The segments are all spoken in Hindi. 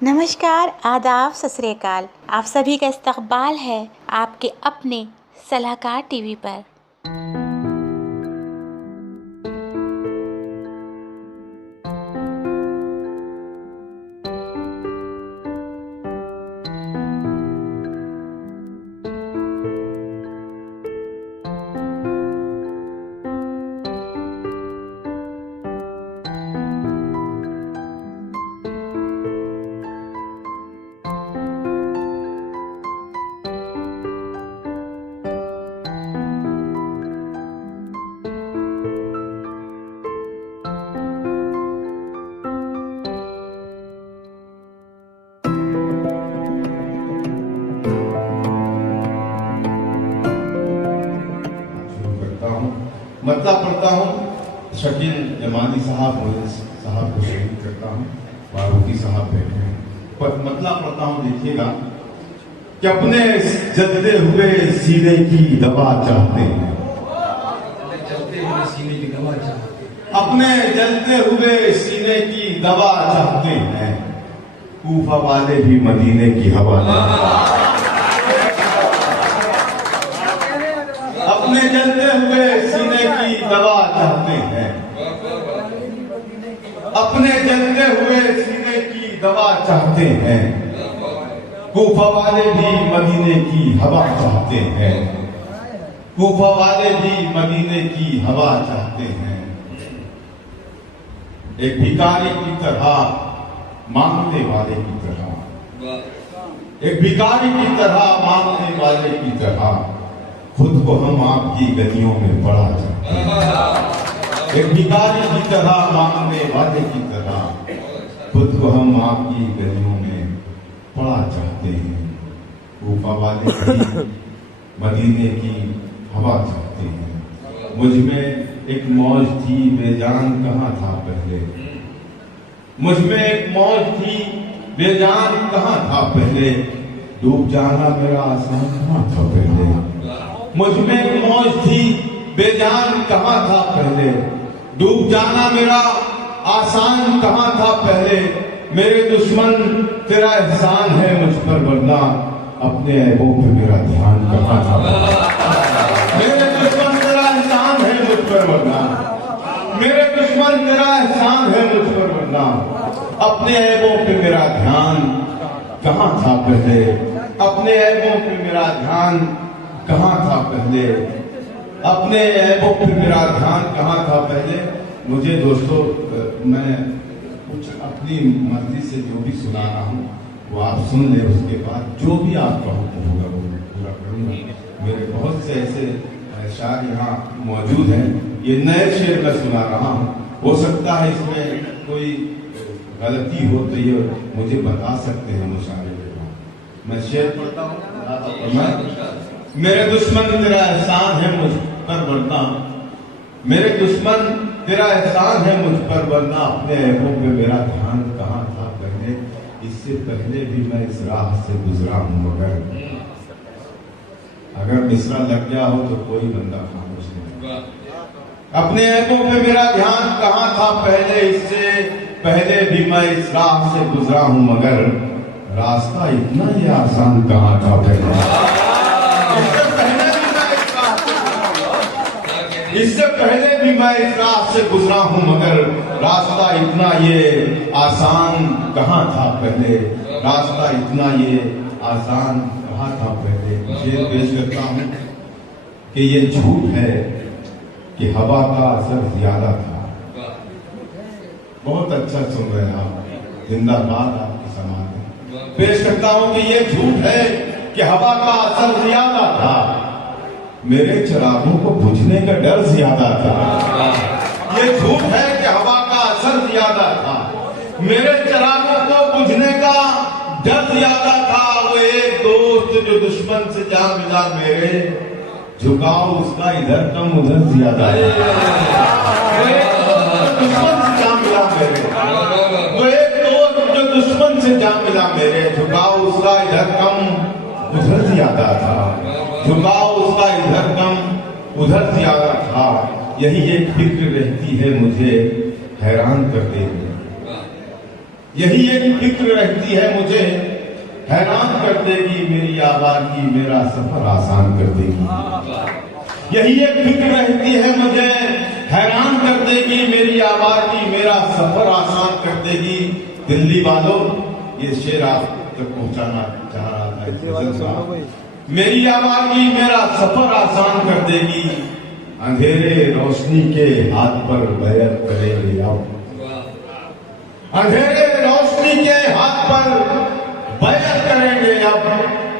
नमस्कार, आदाब, सत श्री अकाल। आप सभी का इस्तकबाल है आपके अपने सलाहकार टीवी पर। मतला पढ़ता हूँ। शकील जमानी साहब साहब को शहीद करता हूँ। फारूकी साहब बैठे हैं, पर मतला पढ़ता हूँ। देखिएगा कि अपने जलते हुए सीने की दवा चाहते हैं, अपने जलते हुए सीने की दवा चाहते हैं। कूफा वाले भी मदीने की हवा अपने जलते हुए सीने की दवा चाहते हैं, अपने जलते हुए सीने की दवा चाहते हैं। कूफा वाले भी मदीने की हवा चाहते हैं, कूफा वाले भी मदीने की हवा चाहते हैं। एक भिखारी की तरह मांगने वाले की तरह, एक भिखारी की तरह मांगने वाले की तरह खुद को हम आपकी गलियों में पड़ा चाहते हैं। एक भिखारी की तरह मांगने वाले की तरह खुद को हम आपकी गलियों में पड़ा चाहते हैं। कूफा वाले भी मदीने की हवा चाहते हैं। मुझ में एक मौज थी बेजान कहाँ था पहले, मुझ में एक मौज थी बेजान कहाँ था पहले। डूब जाना मेरा आसान कहाँ था पहले, मुझ में एक मौज थी बेजान कहाँ था पहले। डूब जाना मेरा आसान कहाँ था पहले। मेरे दुश्मन तेरा एहसान है मुझ पर, वरना अपने ऐबों पे मेरा ध्यान कहाँ था। मेरे दुश्मन तेरा एहसान है मुझ पर, वरना मेरे दुश्मन तेरा एहसान है मुझ पर, वरना अपने ऐबों पे मेरा ध्यान कहाँ था पहले। अपने ऐबों पे मेरा ध्यान कहाँ था पहले, अपने ऐबों पे मेरा ध्यान कहाँ था पहले। मुझे दोस्तों, मैं कुछ अपनी मर्जी से जो भी सुना रहा हूँ वो आप सुन ले, उसके बाद जो भी आपका हुक्म होगा वो मैं पूरा करूँगा। मेरे बहुत से ऐसे शायर यहाँ मौजूद हैं, ये नए शेर मैं सुना रहा हूँ। हो सकता है इसमें कोई गलती हो तो ये मुझे बता सकते हैं मुशायरे में। मैं शेर पढ़ता हूँ। मेरे दुश्मन तेरा एहसान है मुझ पर, वरना मेरे दुश्मन तेरा एहसान है मुझ पर, वरना अपने ऐबों पे मेरा ध्यान कहाँ था पहले। इससे पहले भी मैं इस राह से गुजरा हूँ, मगर अगर मिसरा लग गया हो तो कोई बंदा खामोश नहीं। अपने ऐबों पे मेरा ध्यान कहाँ था पहले, इससे पहले भी मैं इस राह से गुजरा हूँ, मगर रास्ता इतना ही आसान कहाँ था पहले। इससे पहले भी मैं इस राह से गुजरा हूँ, मगर रास्ता इतना ये आसान कहाँ था पहले। रास्ता इतना ये आसान कहाँ था पहले। शेर पेश करता हूँ कि ये झूठ है कि हवा का असर ज्यादा था। बहुत अच्छा सुन रहे हैं आप, जिंदाबाद आपकी समाज। पेश करता हूँ कि ये झूठ है कि हवा का असर ज्यादा था, मेरे चिरागों को बुझने का डर ज्यादा था। ये झूठ है कि हवा का असर ज्यादा था, मेरे चिरागों को बुझने का डर ज्यादा था। वो एक दोस्त जो दुश्मन से जा मिला मेरे, झुकाव उसका इधर कम उधर ज्यादा था। वो एक दोस्त जो दुश्मन से जा मिला मेरे, वो एक दोस्त जो दुश्मन से जा मिला मेरे, झुकाव उसका इधर कम उधर ज्यादा था। झुकाव उसका इधर कम उधर ज्यादा था। यही एक फिक्र रहती है मुझे हैरान करते हुए। यही एक फिक्र रहती है मुझे, हैरान कर देगी मेरी आवाज़ी मेरा सफर आसान कर देगी। यही एक फिक्र रहती है मुझे, हैरान कर देगी मेरी आवाज़ी मेरा सफर आसान कर देगी। दिल्ली वालों, ये शेर आप तक पहुंचाना चाह रहा था। मेरी आवाज़ी मेरा सफर आसान कर देगी, अंधेरे रोशनी के हाथ पर बैर करेंगे अब। अंधेरे रोशनी के हाथ पर बैर करेंगे अब,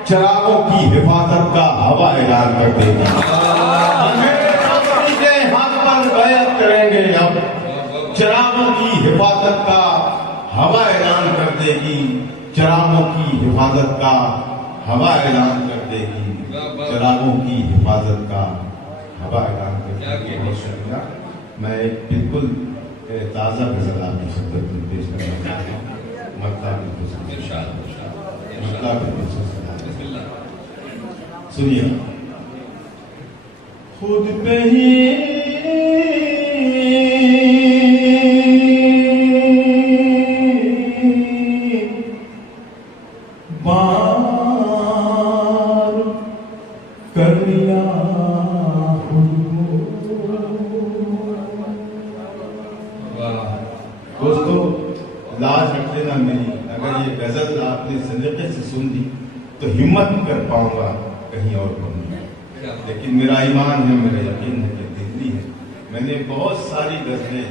चिरागों की हिफाजत का हवा ऐलान कर देगी। अंधेरे रोशनी के हाथ पर बैर करेंगे अब, चिरागों की हिफाजत का हवा ऐलान कर देगी। चिरागों की हिफाजत का हवा ऐलान कर देगी, चिरागों की हिफाजत का हवा ऐलान कर देगी। बहुत शुक्रिया। मैं बिल्कुल ताज़ा गजल आपकी खिदमत में पेश करना चाहता हूँ। सुनिए। खुद पे ही कर लिया दोस्तों, लाज रख लेना मेरी, अगर ये गजल आपने सलीके से सुन ली तो हिम्मत कर पाऊंगा कहीं और पढ़ूंगा, लेकिन मेरा ईमान है, मेरा यकीन है कि दिल्ली है। मैंने बहुत सारी गजलें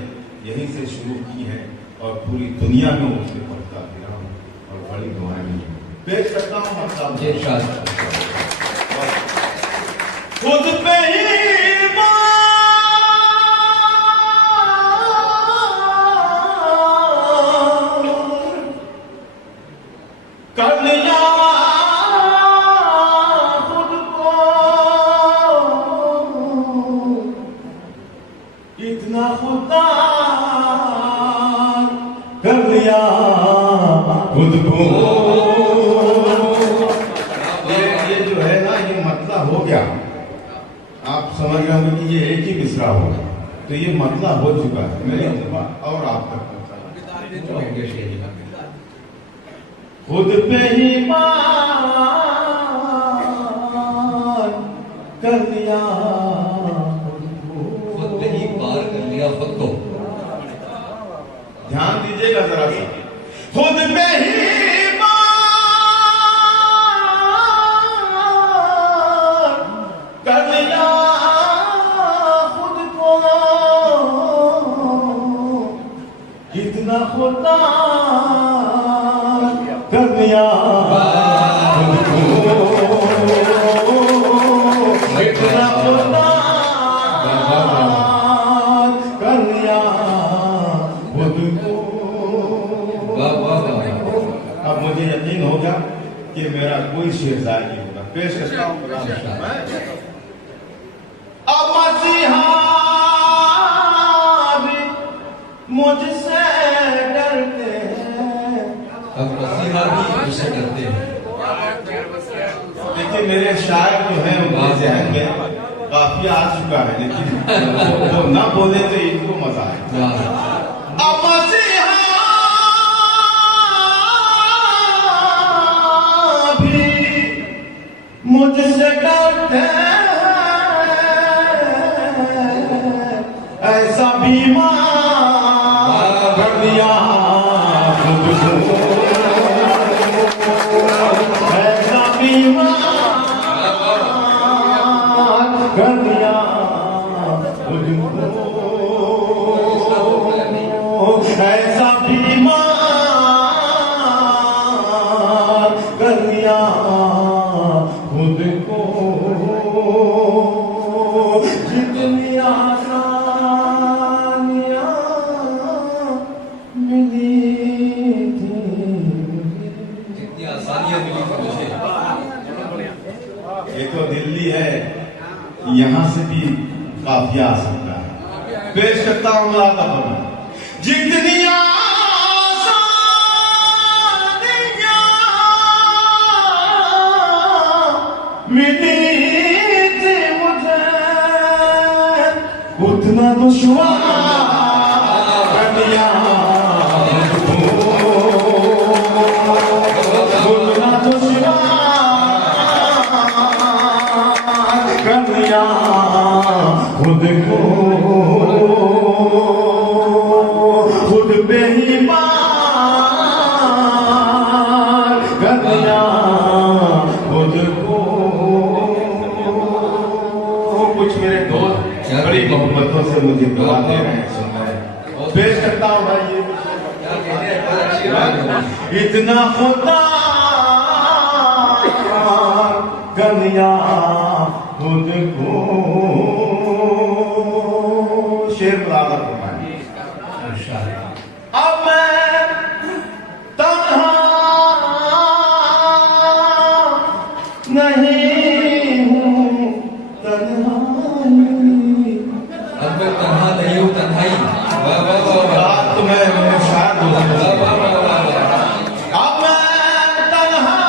यहीं से शुरू की हैं और पूरी दुनिया में उसे पढ़ता फिरा हूँ और बड़ी दुआएं भी पेश करता हूँ। खुद पे ही कर लिया खुद को, इतना खुदा कर लिया खुद को। ये जो है ना, ये मतलब हो गया, आप समझ रहे होंगे कि ये एक ही मिसरा होगा, तो ये मतलब हो चुका है मेरे और आप तक खुद पे ही पार कर लिया, खुद पे ही पार कर लिया खुद को। ध्यान दीजिएगा जरा सा। खुद पे ही पार कर लिया खुद को, इतना खुदा कर लिया खुद को, इतना खुदा कर लिया खुद को। अब मुझे यकीन हो गया कि मेरा कोई शेर जारी नहीं होगा। पेश करता हूँ अब मसीहा भी मुझसे डरते हैं, अब मसीहा भी मुझसे डरते हैं। देखिए मेरे शायर जो हैं उनके जहन में काफी आ चुका है, लेकिन वो ना बोले तो इनको मजा आए। अब मसीहा भी मुझसे डरते हैं, ऐसा बीमार कर दिया खुद को, ऐसा बीमार कर दिया खुद को, ऐसा बीमार कर दिया खुद को। जितनी आसानियां मिली थी, जितनी आसानियां मिली थी मुझे। ये तो दिल्ली है, यहाँ से भी काफी आ सकता है। पेश करता हूँ जितनी आसानियां मिली थी मुझे, उतना दुश्वार कर दिया खुद को। खुद को खुद पे ही मार कर दिया खुद को। कुछ मेरे दोस्त बड़ी मोहब्बतों से मुझे दुआ दे रहे हैं, सुन रहे हैं। पेश करता हूँ भाई ये इतना खुदा कर दिया खुद को। शेर बराबर फरमाइए। अब मैं तन्हा नहीं हूँ, तन्हाई। अब मैं तन्हा नहीं हूँ, तन्हाई। वाह वाह वाह वाह। रात में शायद वाह वाह वाह वाह। अब मैं तन्हा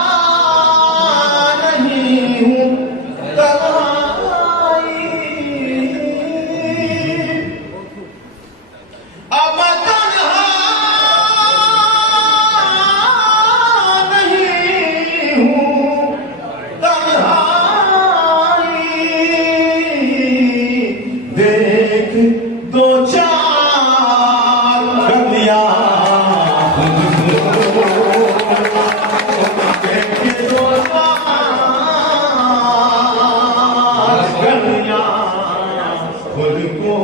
नहीं हूँ, तन्हाई। अब मैं तन्हा नहीं हूँ, तन्हाई। देख दो चार कर दिया खुद को। देख दो चार कर दिया खुद को।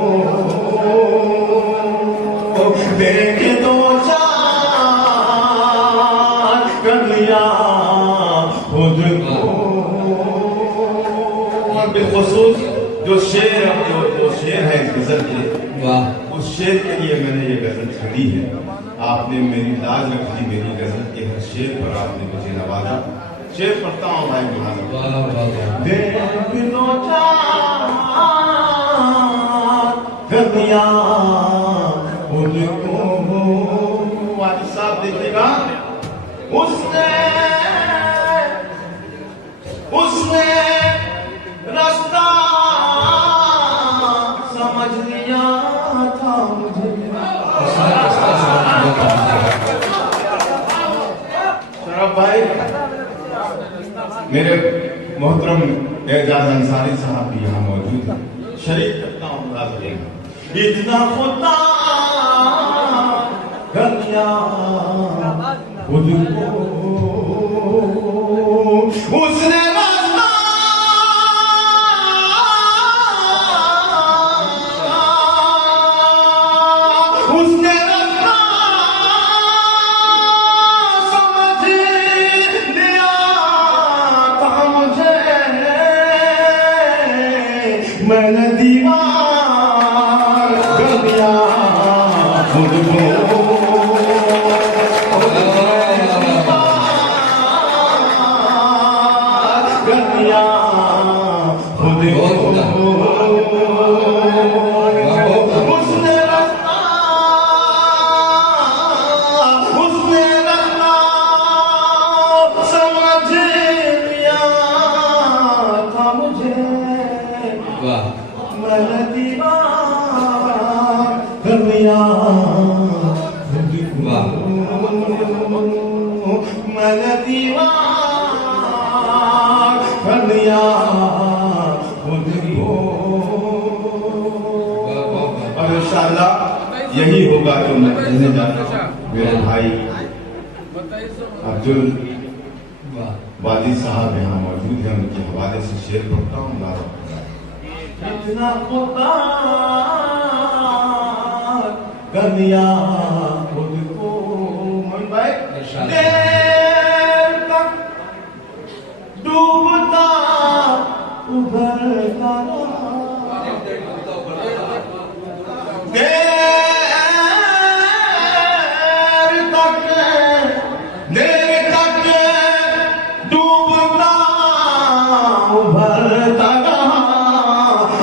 देख दो चार कर दिया खुद को। और बिलखुसूस जो शेर है इस गजल के, वाह। उस शेर के लिए मैंने ये गजल छेड़ी है। आपने मेरी लाज रखी, मेरी गजल के हर शेर पर आपने मुझे नवाजा। शेर पढ़ता हूँ भाई बुलाना। वाह वाह वाह। देख लो चार कर दिया खुद को। वाजिद साहब देखिएगा, उसने रास्ता समझ लिया था मुझे। शराब भाई, मेरे मोहतरम एजाज अंसारी साहब भी यहाँ मौजूद हैं। शरीक करता हूँ इतना खुदा कर दिया खुद को। उसने रास्ता समझ लिया था मुझे। मैंने दीवार कर दिया खुद को। कर दिया खुद को। उसने रास्ता समझ लिया था मुझे। वाह। मैंने दीवार कर दिया खुद को। मैंने दीवार कर दिया खुद को। और इंशाअल्लाह यही होगा जो मैं कहने जा रहा हूँ। मेरे भाई अब्दुल वादी साहब यहाँ मौजूद हैं, उनके हवाले से शेर पढ़ता हूँ। इतना खुदा कर दिया खुद को। मोइन भाई, देर तक डूबता उभरता देर तक डूबता उभरता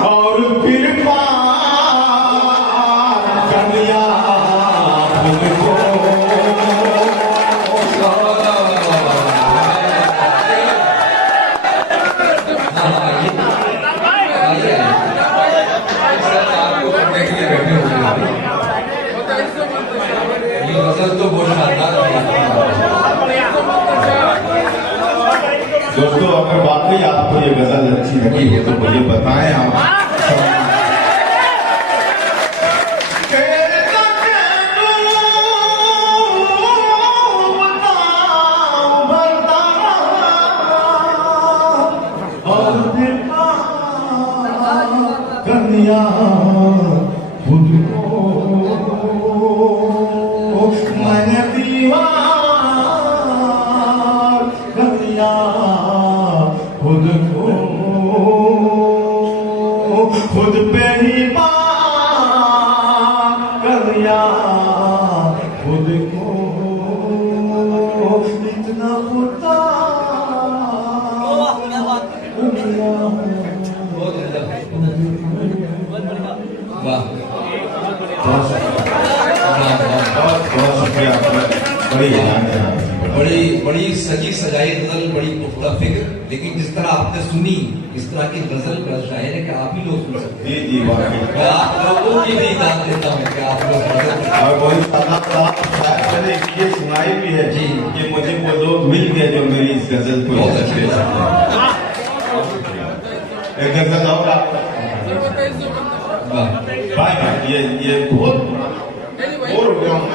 और फिर पार कर दिया खुद को। तो बहुत शानदार है। दोस्तों, अगर वाकई आपको ये गजल अच्छी लगी हो तो मुझे बताएं। आप जितना पुता बहुत अच्छा। वाह बहुत शुक्रिया। बड़ी बड़ी बड़ी सजी सजाई गजल, बड़ी पुख्ता फिक्र, लेकिन जिस तरह आपने सुनी इस तरह की गजल का शायर है कि आप ही लोग सुन सकते जी जी वाकई। हैं। मैं आप लोगों की भी दाद देता हूँ कि आप लोग गजल और वही साहब मैंने ये सुनाई भी है जी। कि मुझे वो लोग मिल गए जो मेरी इस गजल को बहुत इज्जत दे सकते हैं। एक गजल और आप वाह। भाई ये बहुत बोर हो गया हूं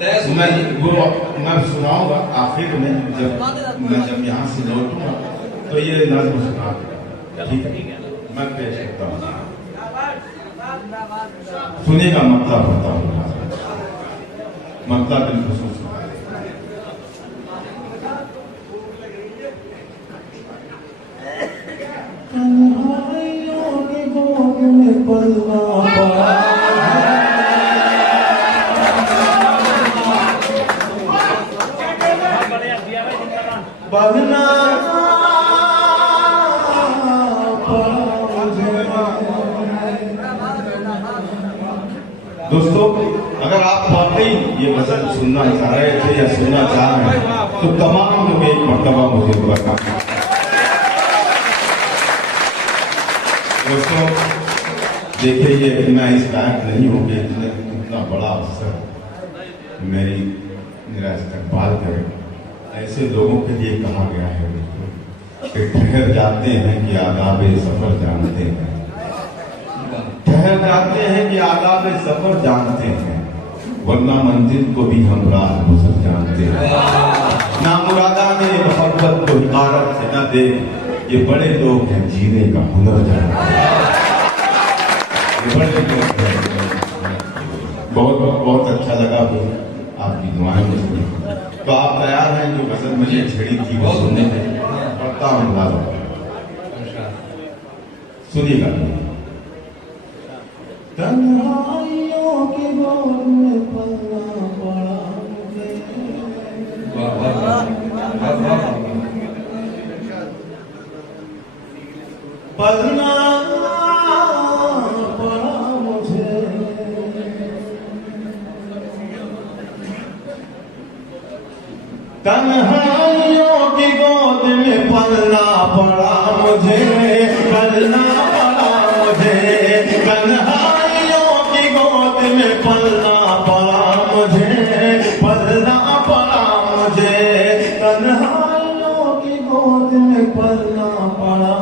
तय मैं सुनाई। वो मैं सुनाऊंगा आखिर में जब यहाँ से लौटूंगा तो ये नज्म सुना दूंगा। ठीक है मैं पेश करता हूँ। सुनेगा मतलब होता हूँ मतलब बिल्कुल पढ़ना दोस्तों, अगर आप वाकई ये गजल सुनना चाह रहे थे या सुनना चाह रहे हैं तो तमाम लोग एक मर्तबा मुझे बुलाना। दोस्तों देखिए ये मैं इस लायक नहीं हो गया इतना बड़ा अवसर मेरा इस्तेमाल करे। ऐसे लोगों के लिए कहा गया है कि ठहर जाते हैं कि आदाब सफर जानते हैं, ठहर जाते हैं कि आदाब सफर जानते हैं, वरना मंजिल को भी हम राह गुजर जानते हैं। ना मुरादा में मोहब्बत को हिकारत से न दे, ये बड़े लोग हैं जीने का हुनर जानते हैं। ये बड़े लोग हैं। बहुत बहुत अच्छा लगा आपकी दुआएं मुझे। तो आप तैयार हैं जो गजल मुझे छेड़ी थी वो सुनने के लिए? पढ़ता हूँ लालो, सुनिएगा। तन्हाइयों की गोद में पलना पड़ा मुझे, पलना पड़ा मुझे, तन्हाइयों की गोद में पलना पड़ा मुझे, पलना पड़ा मुझे, तन्हाइयों की गोद में पलना पड़ा मुझे, पलना पड़ा मुझे, तन्हाइयों की गोद में पलना पड़ा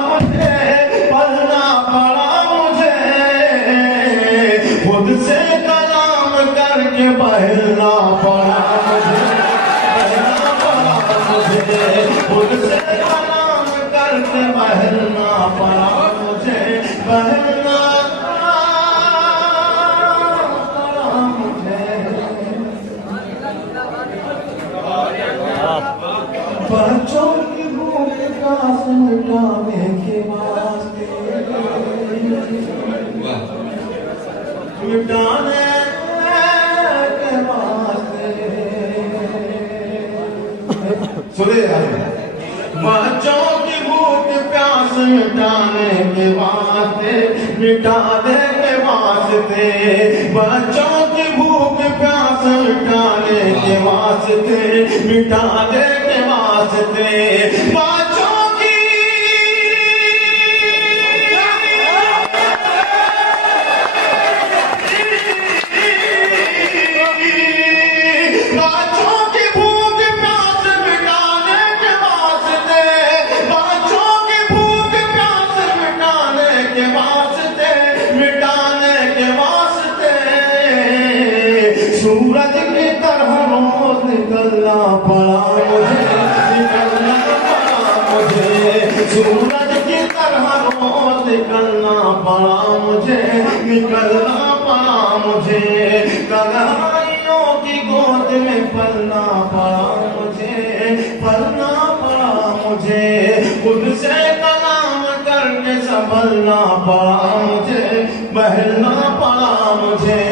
मुझे, पलना पड़ा मुझे, खुद से कलाम करके बहलना पड़ा मुझे, बहलना पड़ा मुझे, खुद से कलाम करके बहलना पड़ा मुझे, बहलना पड़ा मुझे। बच्चों की भूख का मिटाने के वास्ते, मिटाने के वास्ते, सुने बच्चों की भूख प्यास मिटाने के वास्ते, मिटाने के वास्ते, बच्चों की भूख प्यास मिटाने के वास्ते, मिटाने के वास्ते, बच्चों सूरज की तरह रोज निकलना पड़ा मुझे, निकलना पड़ा मुझे, सूरज की तरह रोज निकलना पड़ा मुझे, निकलना पड़ा मुझे, तन्हाइयों की गोद में पलना पड़ा मुझे, पलना पड़ा मुझे, खुद से कलाम करके संभलना पड़ा मुझे, बहलना पड़ा मुझे।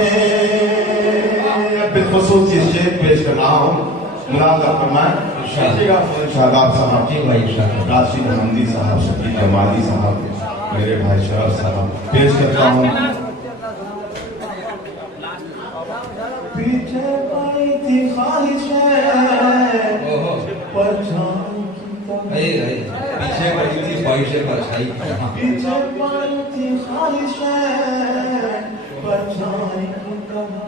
बिलखुसूस ये शेर पेश कर रहा हूँ, मुराद फरमाएं शादाब साहब, राशिद हमदी साहब, शकील जमाली साहब, मेरे भाई शरफ साहब, पेश करता हूँ। पीछे पड़ी थी ख्वाहिशें परछाई की तरह, पीछे पड़ी थी ख्वाहिशें परछाई की तरह, पीछे पड़ी थी ख्वाहिशें परछाई की तरह।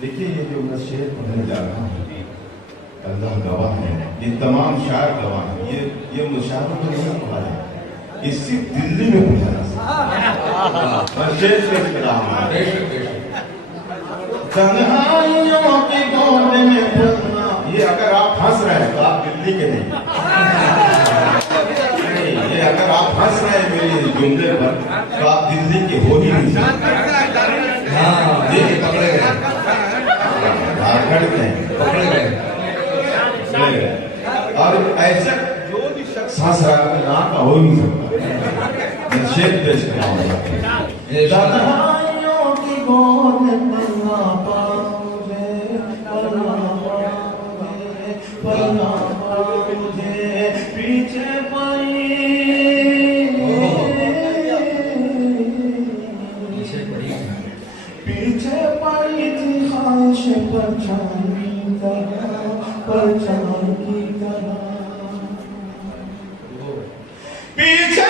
देखिए ये जो मैं शेर पढ़ने जा रहा हूँ, अल्लाह गवाह है, ये तमाम शायर गवाह है, ये मुशायरों में नहीं पढ़ा है, ये सिर्फ दिल्ली में पढ़ा है। मैं शेर पेश कर रहा हूँ। तन्हाइयों की गोद में पलना, ये अगर आप हंस रहे हैं तो आप दिल्ली के नहीं, ये अगर आप हंस रहे हैं मेरे जुमले पर तो आप दिल्ली के हो ही नहीं सकते। हाँ ये पकड़े गए, झारखंड में पकड़े गए। और ऐसा जो भी शख्स हंस रहा है ना का हो ही नहीं सकता। मैं शेर पेश कर रहा हूँ। तन्हाइयों की गोद में पलना पड़ा मुझे, पलना पड़ा मुझे, पलना पड़ा मुझे, पीछे पड़ी पीछे पड़ी थी ख्वाहिशें परछाई की तरह, परछाई की तरह। पीछे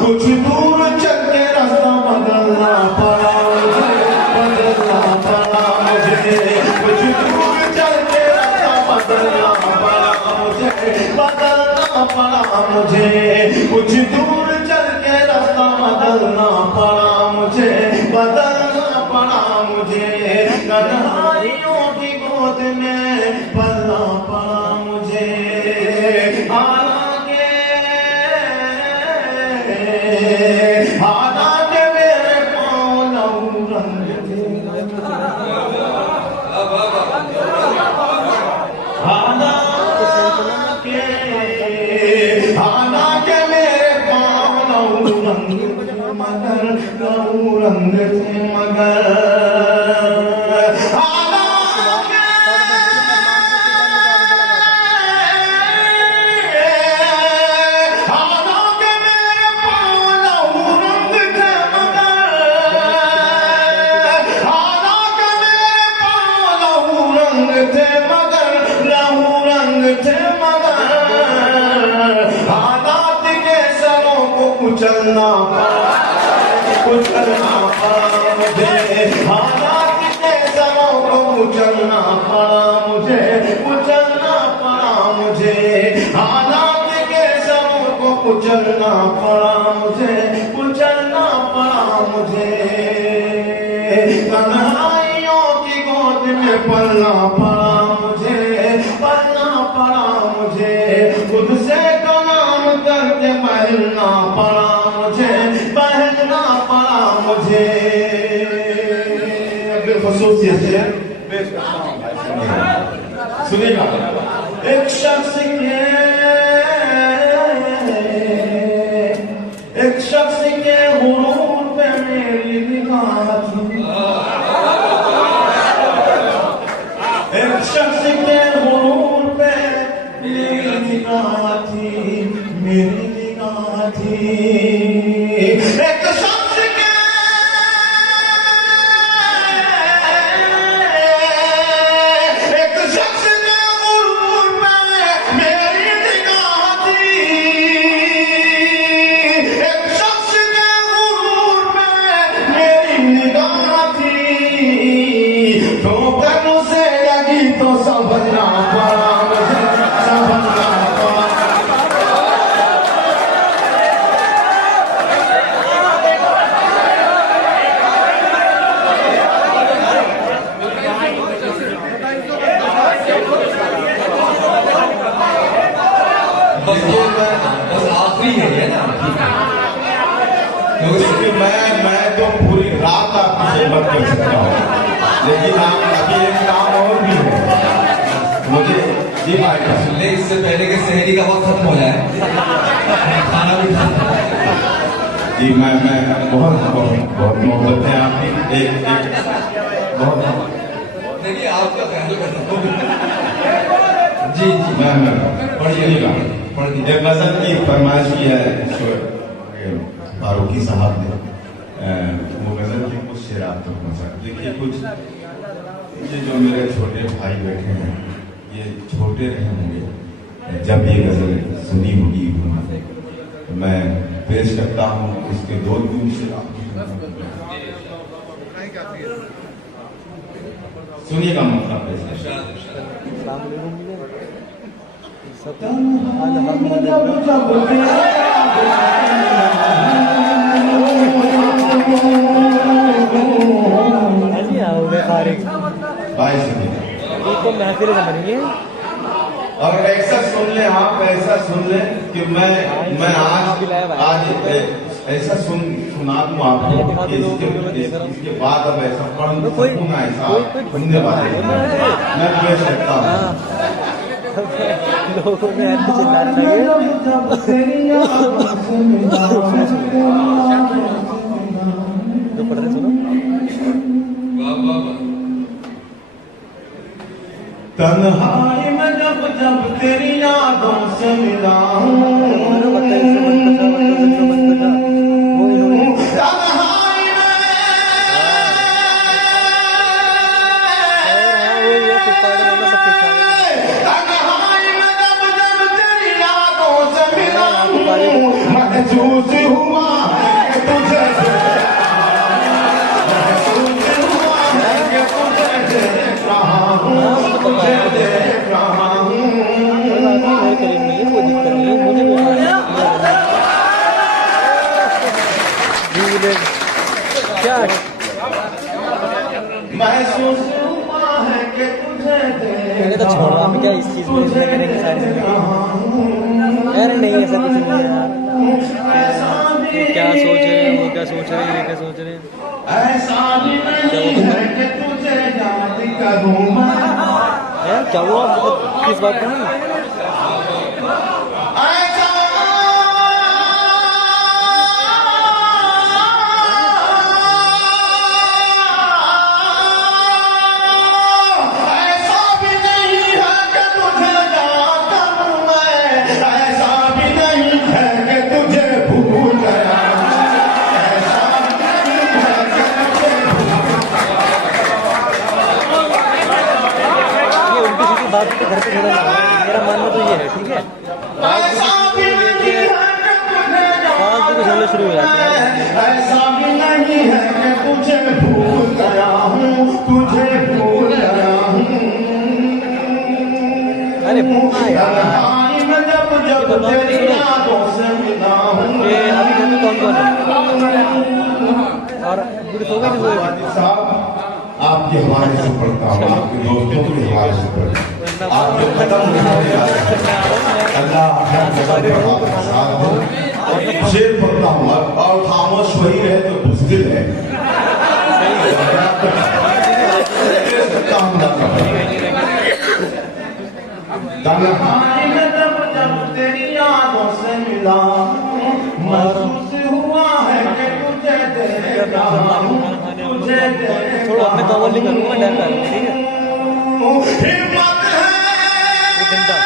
कुछ दूर चल के रास्ता बदलना पड़ा मुझे, बदलना पड़ा मुझे, कुछ दूर चल के रास्ता बदलना पड़ा मुझे, बदलना पड़ा मुझे, कुछ दूर चल के रास्ता बदलना पड़ा मुझे, बदलना पड़ा मुझे, तन्हाइयों की गोद में पलना पड़ा मुझे। हालांकि मेरे पाँव लहू रंग थे, हालांकि मेरे पाँव लहू रंग थे मगर, लहू रंग थे मगर, हालात के सरों को कुचलना पड़ा, कुचलना पड़ा मुझे, हालात के सरों को कुचलना पड़ा मुझे, कुचलना पड़ा मुझे, हालात के सरों को कुचलना पड़ा मुझे, कुचलना पड़ा मुझे, तन्हाइयों की गोद में पलना पड़ा मुझे, पलना पड़ा मुझे, खुद से कलाम करके बहलना पड़ा मुझे, बहलना पड़ा मुझे। बिलखुसूसियत से पेश करता हूं, सुनिएगा। एक शख्स के गुरूर पे मेरी निगाह थी, एक शख्स के गुरूर पे मेरी निगाह थी, मेरी निगाह थी, एक शख्स के गुरूर पे मेरी निगाह थी, एक शख्स के गुरूर पे मेरी निगाह थी, तो कनु से लगी तो संभलना बस आखिरी है ये ना, क्योंकि मैं तो पूरी रात आपकी खिदमत कर सकता हूँ, लेकिन आप अभी एक काम और भी है मुझे। जी भाई ले इससे पहले कि शहरी का वक्त खत्म हो जाए, खाना भी खाना। जी मैं बहुत मोहब्बत है आपकी। एक बहुत देखिए आपका ख्याल कर सकता हूँ। जी जी मैं पढ़िए एक गजल की फरमाइश की है फारूकी साहब ने। वो गजल के कुछ शेर आप तक पहुँचा। देखिए कुछ ये जो मेरे छोटे भाई बैठे हैं, ये छोटे रहे होंगे जब ये गजल सुनी होगी उन्होंने, तो मैं पेश करता हूँ उसके दो दिन से। सुनिएगा मतलब तो महफिल बनेंगे। और ऐसा सुन ले, आप ऐसा सुन ले कि मैं आज ऐसा सुना दूं आपको कि इसके बाद अब ऐसा पढ़ सकूंगा, ऐसा सुनने वाले मैं पेश करता हूँ। लोगों में ऐसे चिल्लाने लगे। तो पढ़ रहे सुनो। तन्हाई में जब जब तेरी यादों से मिला हूँ, महसूस हुआ है कि तुझे देख रहा हूँ, तुझे देख रहा हूँ। क्या महसूस हुआ है कि तुझे मैंने तो छोड़ा हमें क्या इस चीज में करेंगे सारी जिंदगी। यार नहीं ऐसा कुछ नहीं है यार। क्या सोच रहे हैं वो, क्या सोच रहे हैं ये, क्या सोच रहे हैं। ऐसा भी नहीं है कि तुझे याद करूं मैं। यार क्या हुआ मतलब किस बात का? बात तो घर पे छोड़ा ना, मेरा मानना तो ये है, ठीक है। बात तो झगड़े शुरू हो जाते हैं। ऐसा भी नहीं है कि तुझे भूल गया हूँ, तुझे भूल गया हूँ। अरे यार जब तेरी यादों से मिला हूँ। ये अभी घर में कौन कौन है और पूरी सो गई थी? साहब आपके हवाले से पढ़ता हूँ, आपके दोस्तों के हवाले से पढ़ता हूँ। आप जो खत्म अल्लाह शेर पढ़ता हूँ और खामोश वही रहे तो मुश्किल है। तन्हाई में जब जब तेरी यादों से मिला, महसूस हुआ है कि तुझे देख रहा हूँ, तुझे देख थोड़ा अपने कवर नहीं करूँगा, मैं डर रहा हूँ, ठीक है। हिम्मत है एक घंटा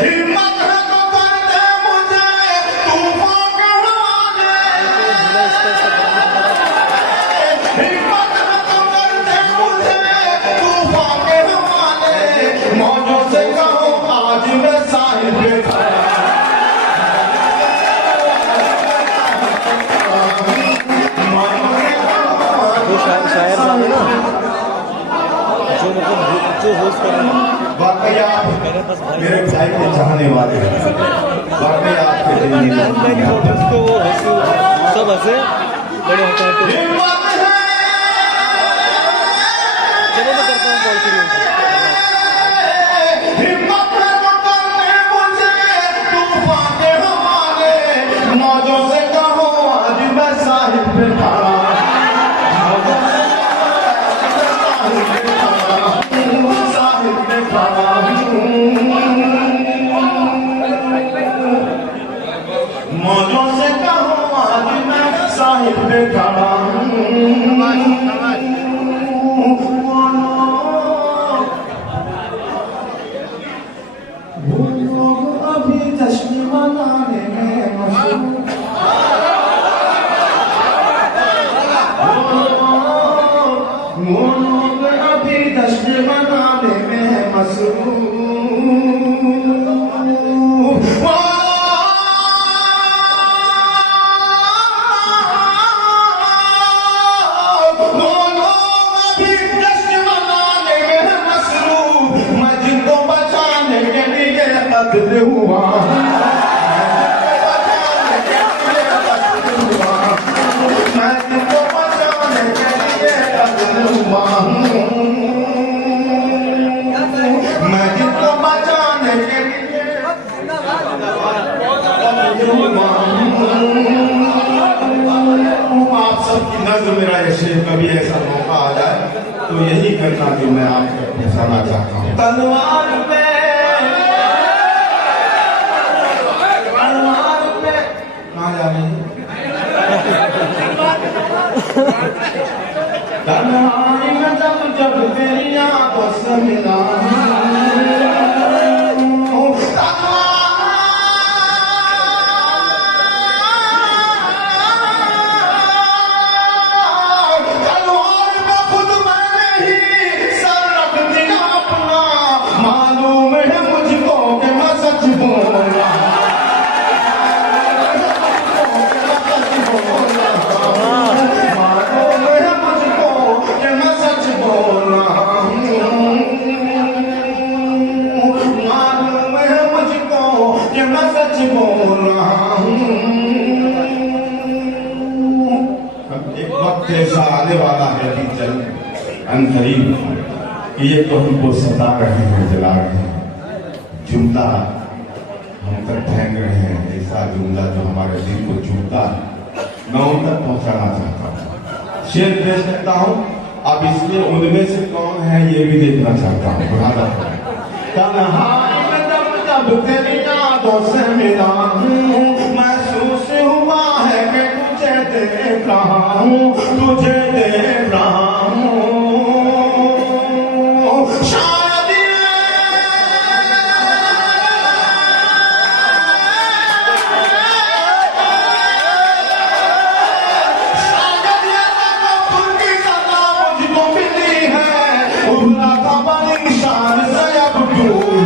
हिम्मत है तो कर दे मुझे तूफान के हवाले। हिम्मत है तो कर दे मुझे तूफान के हवाले। मौजों से कहो आज मैं साहिब शायर साहब है ना, जो मतलब जो होस्ट कर रहे हैं, वाकई आप मेरे पास मेरे भाई के चाहने वाले हैं। वाकई आपके दिल में उसको वो हंसी सब हंसे बड़े हंसे। हिम्मत है चलो मैं खड़ा वो लोग अभी जश्न मनाने में मशहूर वो लोग अभी जश्न मनाने में मशहूर हुआ मैं तुमको बचाने के लिए कदर हुआ मैं तुमको बचाने के लिए आप सबकी नजर मेरा ये शेर कभी ऐसा मौका आ जाए तो यही करना जो मैं आपको पहुंचाना चाहता हूँ। तलवार पे कहाँ जा रही है? तन्हाई में जब तेरी आंखों से मिला तलवार में खुद मैंने ही सर रख दिया अपना मालूम है मुझको कि मैं सच बोला एक वक्त ऐसा आने वाला है अभी चल अनकरीब कि ये तो हमको सता रहे हैं, जला रहे हैं, जुमला हम तक फेंक रहे हैं, ऐसा जुमला जो हमारे दिल को चुभता है मैं उन तक पहुंचाना चाहता हूँ। शेर पेश करता हूँ, अब इसमें उनमें से कौन है ये भी देखना चाहता हूँ। तन्हाई में जब तेरी यादों से मिला हूँ महसूस हुआ है कि तुझे देख रहा हूँ, तुझे देख रहा हूँ। शायद ये तकब्बुर की सजा मुझको मिली है, उभरा था बड़ी शान से अब दूर